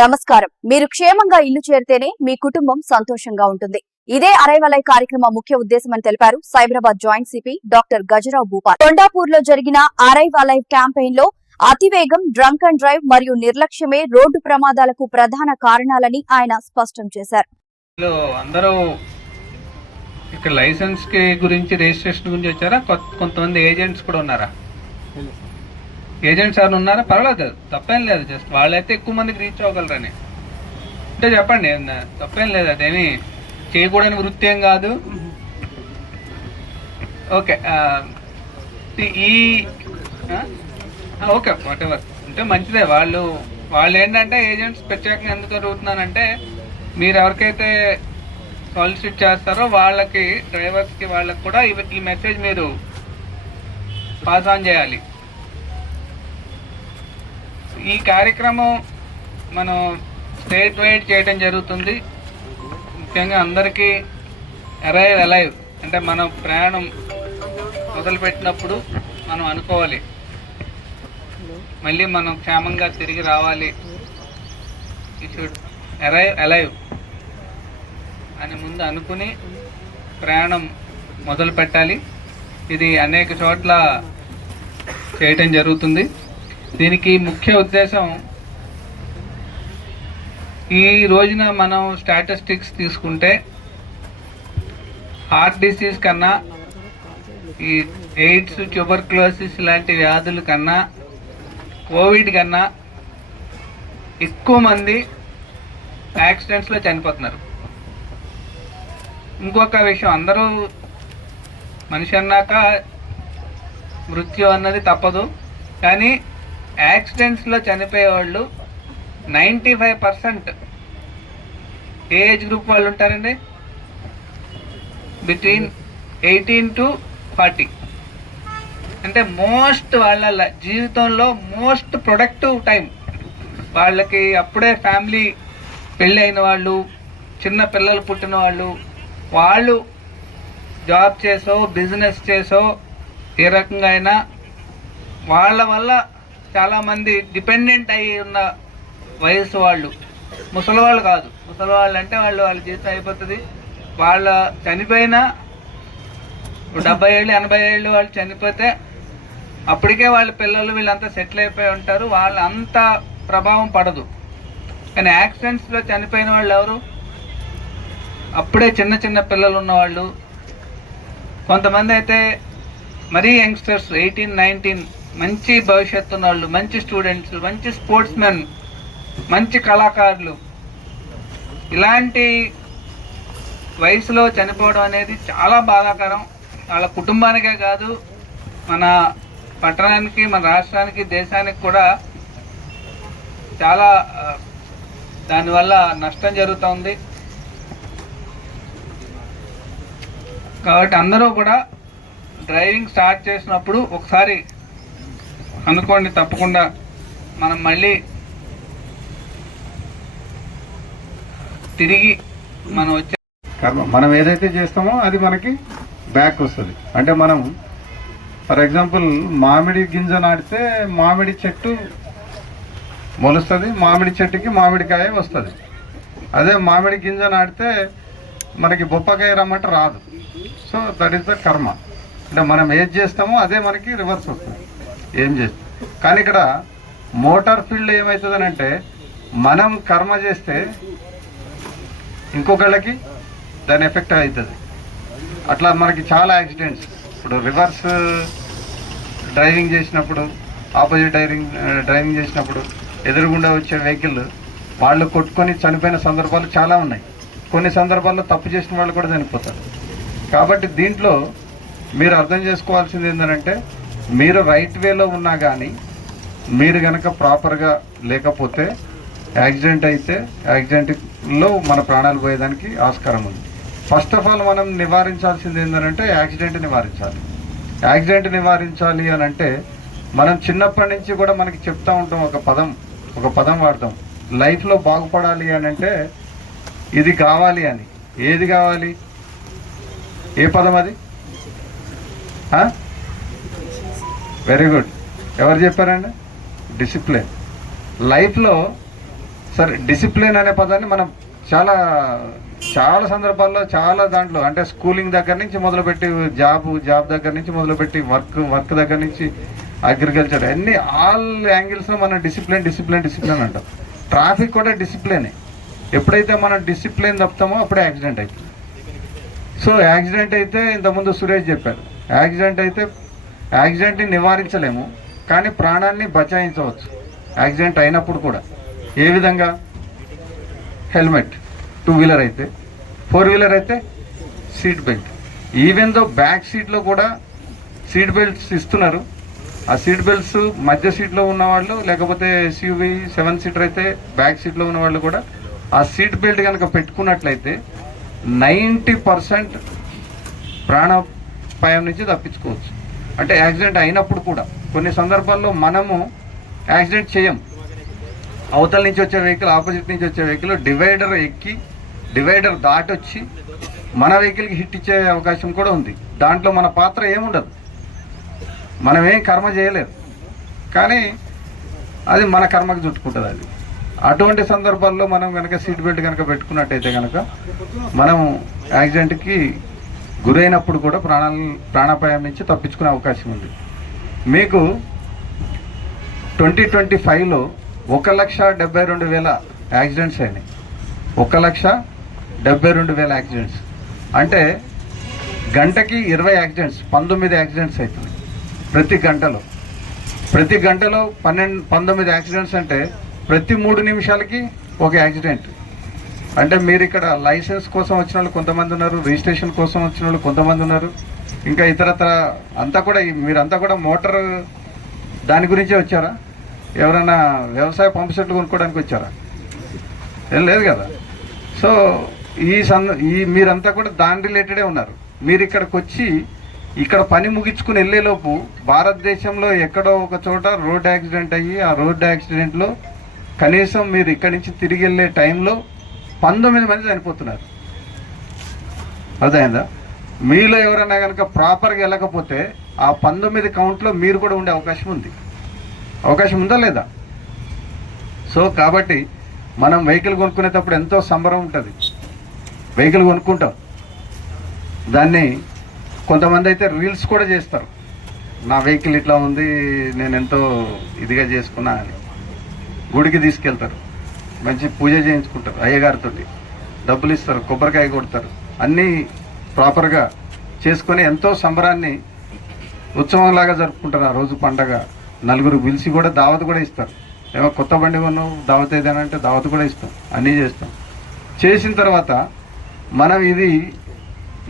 నమస్కారం. మీరు క్షేమంగా ఇల్లు చేరితేనే మీ కుటుంబం సంతోషంగా ఉంటుంది. ఇదే అరైవలై కార్యక్రమ ముఖ్య ఉద్దేశమని తెలిపారు Cyberabad joint CP doctor Gajarao Bhupal. Kondapur లో జరిగిన అరైవలై క్యాంపెయిన్ లో అతివేగం, డ్రంక్ అండ్ డ్రైవ్ మరియు నిర్లక్ష్యమే రోడ్డు ప్రమాదాలకు ప్రధాన కారణాలని ఆయన స్పష్టం చేశారు. లైసెన్స్ కి గురించి, రిజిస్ట్రేషన్ గురించి వచ్చారా? కొంతమంది ఏజెంట్స్ కూడా ఉన్నారా? ఏజెంట్స్ ఎవరు ఉన్నారా? పర్వాలేదు, తప్పేం లేదు. జస్ట్ వాళ్ళైతే ఎక్కువ మందికి రీచ్ అవ్వగలరని అంటే చెప్పండి, తప్పేం లేదు. అదేమి చేయకూడని వృత్తి ఏం కాదు. ఓకే, ఓకే, వాట్ ఎవర్ అంటే మంచిదే. వాళ్ళు ఏంటంటే ఏజెంట్స్ ప్రత్యేకంగా ఎందుకు జరుగుతున్నానంటే, మీరు ఎవరికైతే సాలిసిట్ చేస్తారో వాళ్ళకి, డ్రైవర్స్కి, వాళ్ళకి కూడా ఈ మెసేజ్ మీరు పాస్ ఆన్ చేయాలి. ఈ కార్యక్రమం మనం స్టేట్ వైడ్ చేయడం జరుగుతుంది. ముఖ్యంగా అందరికీ అరైవ్ అలైవ్ అంటే మనం ప్రయాణం మొదలుపెట్టినప్పుడు మనం అనుకోవాలి, మళ్ళీ మనం క్షేమంగా తిరిగి రావాలి. ఈ షుడ్ అరైవ్ అలైవ్ అని ముందు అనుకుని ప్రయాణం మొదలు పెట్టాలి. ఇది అనేక చోట్ల చేయటం జరుగుతుంది. దీనికి ముఖ్య ఉద్దేశం, ఈ రోజున మనం స్టాటిస్టిక్స్ తీసుకుంటే హార్ట్ డిసీజ్ కన్నా, ఈ ఎయిడ్స్, ట్యూబర్క్లోసిస్ లాంటి వ్యాధుల కన్నా, కోవిడ్ కన్నా ఎక్కువ మంది యాక్సిడెంట్స్లో చనిపోతున్నారు. ఇంకొక విషయం, అందరూ మనిషి అన్నాక మృత్యు అన్నది తప్పదు. కానీ యాక్సిడెంట్స్లో చనిపోయే వాళ్ళు 95% ఏ ఏజ్ గ్రూప్ వాళ్ళు ఉంటారండి? Between 18 to 40. అంటే వాళ్ళ జీవితంలో మోస్ట్ ప్రొడక్టివ్ టైం. వాళ్ళకి అప్పుడే ఫ్యామిలీ పెళ్ళి అయిన వాళ్ళు, చిన్న పిల్లలు పుట్టిన వాళ్ళు జాబ్ చేసో, బిజినెస్ చేసో, ఏ రకంగా అయినా వాళ్ళ వల్ల చాలామంది డిపెండెంట్ అయి ఉన్న వయసు వాళ్ళు, ముసలివాళ్ళు కాదు. ముసలివాళ్ళు అంటే వాళ్ళ జీవితం అయిపోతుంది. వాళ్ళ చనిపోయినా 70 ఏళ్ళు, 80 ఏళ్ళు వాళ్ళు చనిపోతే అప్పటికే వాళ్ళ పిల్లలు వీళ్ళంతా సెటిల్ అయిపోయి ఉంటారు. వాళ్ళ అంత ప్రభావం పడదు. కానీ యాక్సిడెంట్స్లో చనిపోయిన వాళ్ళు ఎవరు? అప్పుడే చిన్న చిన్న పిల్లలు ఉన్నవాళ్ళు, కొంతమంది అయితే మరీ యంగ్స్టర్స్ 18, 19, మంచి భవిష్యత్తు ఉన్న వాళ్ళు, మంచి స్టూడెంట్స్, మంచి స్పోర్ట్స్ మెన్, మంచి కళాకారులు, ఇలాంటి వయసులో చనిపోవడం అనేది చాలా బాధాకరం. వాళ్ళ కుటుంబానికే కాదు, మన పట్టణానికి, మన రాష్ట్రానికి, దేశానికి కూడా చాలా దానివల్ల నష్టం జరుగుతుంది. కాబట్టి అందరూ కూడా డ్రైవింగ్ స్టార్ట్ చేసినప్పుడు ఒకసారి అనుకోండి, తప్పకుండా మనం మళ్ళీ తిరిగి మనం వచ్చే కర్మ మనం ఏదైతే చేస్తామో అది మనకి బ్యాక్ వస్తుంది. అంటే మనం ఫర్ ఎగ్జాంపుల్ మామిడి గింజ నాటితే మామిడి చెట్టు మొలుస్తుంది, మామిడి చెట్టుకి మామిడికాయ వస్తుంది. అదే మామిడి గింజ నాటితే మనకి బొప్పకాయ రమ్మంటే రాదు. సో దట్ ఈస్ ద కర్మ. అంటే మనం ఏది చేస్తామో అదే మనకి రివర్స్ వస్తుంది. ఏం చేస్తాం కానీ ఇక్కడ మోటార్ ఫీల్డ్ ఏమవుతుందని అంటే, మనం కర్మ చేస్తే ఇంకొకళ్ళకి దాని ఎఫెక్ట్ అవుతుంది. అట్లా మనకి చాలా యాక్సిడెంట్స్, ఇప్పుడు రివర్స్ డ్రైవింగ్ చేసినప్పుడు, ఆపోజిట్ డ్రైవింగ్ చేసినప్పుడు ఎదురుగుండా వచ్చే వెహికల్ వాళ్ళు కొట్టుకొని చనిపోయిన సందర్భాలు చాలా ఉన్నాయి. కొన్ని సందర్భాల్లో తప్పు చేసిన వాళ్ళు కూడా చనిపోతారు. కాబట్టి దీంట్లో మీరు అర్థం చేసుకోవాల్సింది ఏంటంటే, మీరు రైట్ వేలో ఉన్నా కానీ మీరు కనుక ప్రాపర్గా లేకపోతే యాక్సిడెంట్ అయితే యాక్సిడెంట్లో మన ప్రాణాలు పోయేదానికి ఆస్కారం ఉంది. ఫస్ట్ ఆఫ్ ఆల్ మనం నివారించాల్సింది ఏంటంటే యాక్సిడెంట్ నివారించాలి. యాక్సిడెంట్ నివారించాలి అని అంటే మనం చిన్నప్పటి నుంచి కూడా మనకి చెప్తా ఉంటాం, ఒక పదం వాడతాం, లైఫ్లో బాగుపడాలి అని అంటే ఇది కావాలి అని. ఏది కావాలి? ఏ పదం అది? Very good. ఎవరు చెప్పారండి? డిసిప్లిన్. లైఫ్లో సరే, డిసిప్లిన్ అనే పదాన్ని మనం చాలా చాలా సందర్భాల్లో చాలా దాంట్లో అంటే స్కూలింగ్ దగ్గర నుంచి మొదలుపెట్టి జాబ్ దగ్గర నుంచి మొదలుపెట్టి వర్క్ దగ్గర నుంచి అగ్రికల్చర్ అన్ని ఆల్ యాంగిల్స్లో మనం డిసిప్లిన్ అంటాం. ట్రాఫిక్ కూడా డిసిప్లినే. ఎప్పుడైతే మనం డిసిప్లిన్ తప్పుతామో అప్పుడే యాక్సిడెంట్ అవుతుంది. సో యాక్సిడెంట్ అయితే ఇంతకుముందు సురేష్ చెప్పారు, యాక్సిడెంట్ని నివారించలేము కానీ ప్రాణాన్ని బచాయించవచ్చు యాక్సిడెంట్ అయినప్పుడు కూడా. ఏ విధంగా? హెల్మెట్, 2 వీలర్ అయితే, 4 వీలర్ అయితే seat belt. Even though back సీట్లో కూడా సీట్ బెల్ట్స్ ఇస్తున్నారు. ఆ సీట్ బెల్ట్స్ మధ్య సీట్లో ఉన్నవాళ్ళు, లేకపోతే ఎస్యూవీ 7 సీటర్ అయితే బ్యాక్ సీట్లో ఉన్న వాళ్ళు కూడా ఆ సీట్ బెల్ట్ కనుక పెట్టుకున్నట్లయితే 90% ప్రాణాపాయం నుంచి తప్పించుకోవచ్చు. అంటే యాక్సిడెంట్ అయినప్పుడు కూడా కొన్ని సందర్భాల్లో మనము యాక్సిడెంట్ చేయం. అవతల నుంచి వచ్చే వెహికల్, ఆపోజిట్ నుంచి వచ్చే వెహికల్ డివైడర్ ఎక్కి డివైడర్ దాటొచ్చి మన వెహికల్కి హిట్ ఇచ్చే అవకాశం కూడా ఉంది. దాంట్లో మన పాత్ర ఏముండదు, మనమేం కర్మ చేయలేదు, కానీ అది మన కర్మకు చుట్టుకుంటుంది. అది అటువంటి సందర్భాల్లో మనం కనుక సీట్ బెల్ట్ కనుక పెట్టుకున్నట్టయితే కనుక మనం యాక్సిడెంట్కి గురైనప్పుడు కూడా ప్రాణాపాయం నుంచి తప్పించుకునే అవకాశం ఉంది. మీకు 2025లో 1,72,000 యాక్సిడెంట్స్ అయినాయి. 1,72,000 యాక్సిడెంట్స్ అంటే గంటకి 20 యాక్సిడెంట్స్, 19 యాక్సిడెంట్స్ అవుతుంది ప్రతి గంటలో 19 యాక్సిడెంట్స్ అంటే ప్రతి 3 నిమిషాలకి ఒక యాక్సిడెంట్. అంటే మీరు ఇక్కడ లైసెన్స్ కోసం వచ్చిన వాళ్ళు కొంతమంది ఉన్నారు, రిజిస్ట్రేషన్ కోసం వచ్చిన వాళ్ళు కొంతమంది ఉన్నారు, ఇంకా ఇతరత్ర అంతా కూడా మీరంతా కూడా మోటార్ దాని గురించే వచ్చారా? ఎవరైనా వ్యవసాయ పంపు సెట్లు కొనుక్కోవడానికి వచ్చారా? ఏం లేదు కదా. సో మీరంతా కూడా దాని రిలేటెడే ఉన్నారు. మీరు ఇక్కడికి వచ్చి ఇక్కడ పని ముగించుకుని వెళ్ళేలోపు భారతదేశంలో ఎక్కడో ఒక చోట రోడ్ యాక్సిడెంట్ అయ్యి ఆ రోడ్ యాక్సిడెంట్లో కనీసం మీరు ఇక్కడి నుంచి తిరిగి వెళ్ళే టైంలో 19 మంది చనిపోతున్నారు. అర్థమైందా? మీలో ఎవరైనా కనుక ప్రాపర్గా వెళ్ళకపోతే ఆ 19 కౌంట్లో మీరు కూడా ఉండే అవకాశం ఉందా లేదా? సో కాబట్టి మనం వెహికల్ కొనుక్కునేటప్పుడు ఎంతో సంబరం ఉంటుంది. వెహికల్ కొనుక్కుంటాం, దాన్ని కొంతమంది అయితే రీల్స్ కూడా చేస్తారు, నా వెహికల్ ఇట్లా ఉంది, నేను ఎంతో ఇదిగా చేసుకున్నా అని. గుడికి తీసుకెళ్తారు, మంచి పూజ చేయించుకుంటారు, అయ్యగారితో డబ్బులు ఇస్తారు, కొబ్బరికాయ కొడతారు, అన్నీ ప్రాపర్గా చేసుకొని ఎంతో సంబరాన్ని ఉత్సవంలాగా జరుపుకుంటారు. ఆ రోజు పండగ నలుగురు పిలిచి కూడా దావత్ కూడా ఇస్తారు. ఏమో కొత్త బండి కొన్నావు దావత్ ఏదైనా దావత్ కూడా ఇస్తాం, అన్నీ చేస్తాం. చేసిన తర్వాత మనం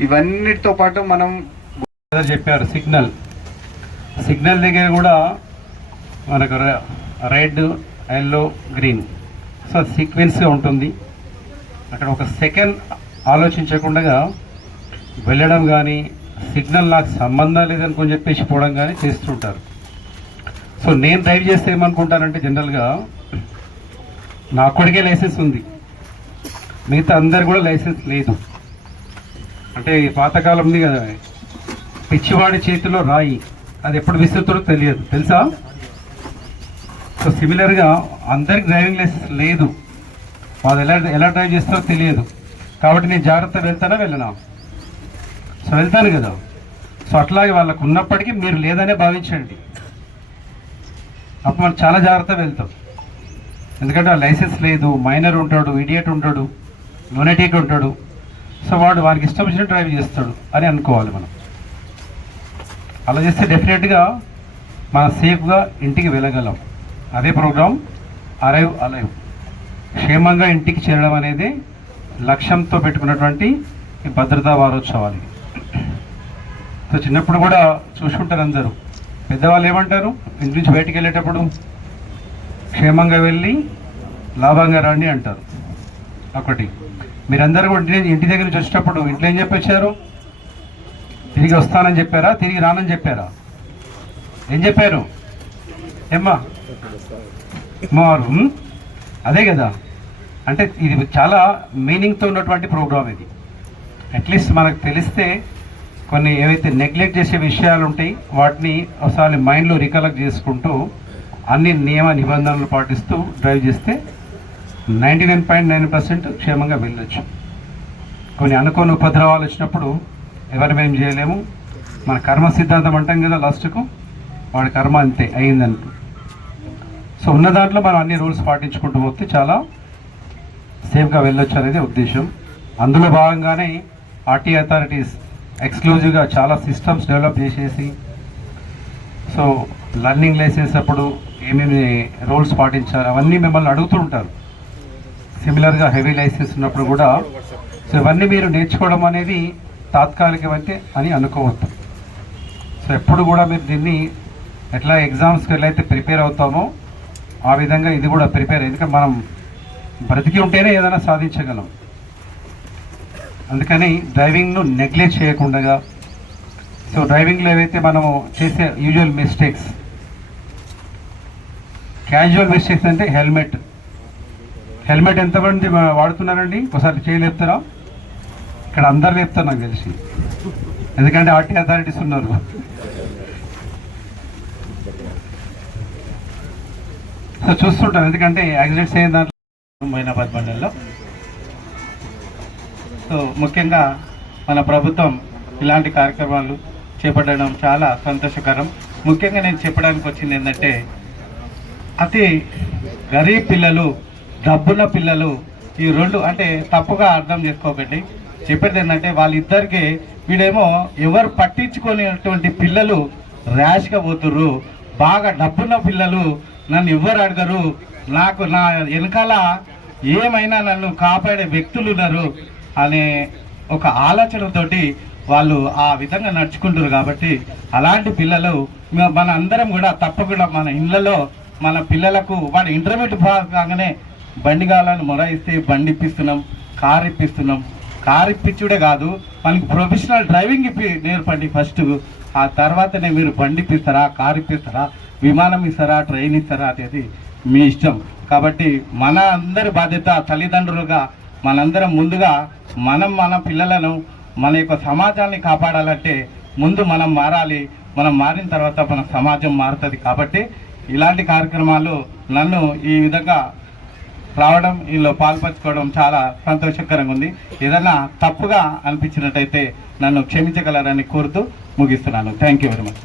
ఇవన్నిటితో పాటు మనం చెప్పారు సిగ్నల్ దగ్గర కూడా మనకు రెడ్, ఎల్లో, గ్రీన్ సో సీక్వెన్స్గా ఉంటుంది. అక్కడ ఒక సెకండ్ ఆలోచించకుండా వెళ్ళడం కానీ సిగ్నల్ నాకు సంబంధం లేదనుకొని చెప్పేసి పోవడం కానీ చేస్తుంటారు. సో నేను డ్రైవ్ చేస్తే ఏమనుకుంటానంటే జనరల్గా నా ఒక్కడికే లైసెన్స్ ఉంది, మిగతా అందరు కూడా లైసెన్స్ లేదు. అంటే పాతకాలంది కదా, పిచ్చివాడి చేతిలో రాయి, అది ఎప్పుడు విసురుతాడో తెలియదు, తెలుసా? సో సిమిలర్గా అందరికి డ్రైవింగ్ లైసెన్స్ లేదు, వాళ్ళు ఎలా డ్రైవ్ చేస్తారో తెలియదు. కాబట్టి నేను జాగ్రత్త వెళ్ళనా? సో వెళ్తాను కదా. సో అట్లాగే వాళ్ళకు ఉన్నప్పటికీ మీరు లేదనే భావించండి, అప్పుడు మనం చాలా జాగ్రత్తగా వెళ్తాం. ఎందుకంటే ఆ లైసెన్స్ లేదు, మైనర్ ఉంటాడు, ఇడియట్ ఉంటాడు, లూనటిక్ ఉంటాడు. సో వాడికి ఇష్టం వచ్చిన డ్రైవ్ చేస్తాడు అని అనుకోవాలి మనం. అలా చేస్తే డెఫినెట్గా మనం సేఫ్గా ఇంటికి వెళ్ళగలం. అదే ప్రోగ్రామ్ అరైవ్ అలైవ్, క్షేమంగా ఇంటికి చేరడం అనేది లక్ష్యంతో పెట్టుకున్నటువంటి ఈ భద్రతా వారోత్సవాలు. సో చిన్నప్పుడు కూడా చూసుకుంటారు అందరూ, పెద్దవాళ్ళు ఏమంటారు, ఇంటి నుంచి బయటికి వెళ్ళేటప్పుడు క్షేమంగా వెళ్ళి లాభంగా రండి అంటారు. ఒకటి, మీరందరూ కూడా ఇంటి దగ్గర నుంచి వచ్చేటప్పుడు ఇంట్లో ఏం చెప్పొచ్చారు? తిరిగి వస్తానని చెప్పారా, తిరిగి రానని చెప్పారా? ఏం చెప్పారు? ఏమ్మా అదే కదా. అంటే ఇది చాలా మీనింగ్తో ఉన్నటువంటి ప్రోగ్రామ్ ఇది. అట్లీస్ట్ మనకు తెలిస్తే కొన్ని ఏవైతే నెగ్లెక్ట్ చేసే విషయాలు ఉంటాయి వాటిని ఒకసారి మైండ్లో రికలెక్ట్ చేసుకుంటూ అన్ని నియమ నిబంధనలు పాటిస్తూ డ్రైవ్ చేస్తే 99.9% క్షేమంగా వెళ్ళొచ్చు. కొన్ని అనుకోని ఉపద్రవాలు వచ్చినప్పుడు ఎవరిమేం చేయలేము. మన కర్మ సిద్ధాంతం అంటాం కదా, లాస్ట్కు వాడి కర్మ అంతే అయిందనుకో. సో ఉన్న దాంట్లో మనం అన్ని రూల్స్ పాటించుకుంటూ పోతే చాలా సేఫ్గా వెళ్ళొచ్చు అనేది ఉద్దేశం. అందులో భాగంగానే ఆర్టీ అథారిటీస్ ఎక్స్క్లూజివ్గా చాలా సిస్టమ్స్ డెవలప్ చేసేసి, సో లర్నింగ్ లైసెన్స్ అప్పుడు ఏమేమి రూల్స్ పాటించాలి అవన్నీ మిమ్మల్ని అడుగుతూ ఉంటారు. సిమిలర్గా హెవీ లైసెన్స్ ఉన్నప్పుడు కూడా. సో ఇవన్నీ మీరు నేర్చుకోవడం అనేది తాత్కాలికమైతే అని అనుకోవద్దు. సో ఎప్పుడు కూడా మీరు దీన్ని ఎట్లా ఎగ్జామ్స్కి వెళ్ళైతే ప్రిపేర్ అవుతామో ఆ విధంగా ఇది కూడా ప్రిపేర్. ఎందుకంటే మనం బ్రతికి ఉంటేనే ఏదైనా సాధించగలం. అందుకని డ్రైవింగ్ను నెగ్లెక్ట్ చేయకుండా, సో డ్రైవింగ్లో ఏవైతే మనము చేసే యూజువల్ మిస్టేక్స్, క్యాజువల్ మిస్టేక్స్ అంటే హెల్మెట్ ఎంతమంది వాడుతున్నారండి? ఒకసారి చేయలేపుతారా? ఇక్కడ అందరు లేపుతారు నాకు తెలిసి, ఎందుకంటే ఆర్టీ అథారిటీస్ ఉన్నారు. సో చూస్తుంటాను, ఎందుకంటే యాక్సిడెంట్స్ అయిన దాంట్లో మైనాబాద్ మండలంలో. సో ముఖ్యంగా మన ప్రభుత్వం ఇలాంటి కార్యక్రమాలు చేపట్టడం చాలా సంతోషకరం. ముఖ్యంగా నేను చెప్పడానికి వచ్చింది ఏంటంటే, అతి గరీబ్ పిల్లలు, డబ్బున్న పిల్లలు, ఈ రెండు అంటే తప్పుగా అర్థం చేసుకోకండి. చెప్పేది ఏంటంటే వాళ్ళిద్దరికి వీడేమో ఎవరు పట్టించుకునేటువంటి పిల్లలు ర్యాష్గా పోతుర్రు, బాగా డబ్బున్న పిల్లలు నన్ను ఎవ్వరు అడగరు, నాకు నా వెనకాల ఏమైనా నన్ను కాపాడే వ్యక్తులు ఉన్నారు అనే ఒక ఆలోచనతోటి వాళ్ళు ఆ విధంగా నడుచుకుంటారు. కాబట్టి అలాంటి పిల్లలు మన అందరం కూడా తప్పకుండా మన ఇళ్ళలో మన పిల్లలకు వాడు ఇంటర్మీడియట్ కాగానే బండి కావాలని మొరాయిస్తే బండి ఇప్పిస్తున్నాం, కారు ఇప్పిస్తున్నాం. కారు ఇప్పించుడే కాదు, మనకి ప్రొఫెషనల్ డ్రైవింగ్ నేర్పండి ఫస్ట్. ఆ తర్వాతనే మీరు బండి ఇప్పిస్తారా, కారు ఇప్పిస్తారా, విమానం ఇస్తారా, ట్రైన్ ఇస్తారా అనేది మీ ఇష్టం. కాబట్టి మన అందరి బాధ్యత తల్లిదండ్రులుగా మనందరం ముందుగా మన పిల్లలను, మన యొక్క సమాజాన్ని కాపాడాలంటే ముందు మనం మారాలి. మనం మారిన తర్వాత మన సమాజం మారుతుంది. కాబట్టి ఇలాంటి కార్యక్రమాలు నన్ను ఈ విధంగా రావడం, ఇందులో పాల్పంచుకోవడం చాలా సంతోషకరంగా ఉంది. ఏదైనా తప్పుగా అనిపించినట్టయితే నన్ను క్షమించగలరని కోరుతూ ముగిస్తున్నాను. Thank you very much.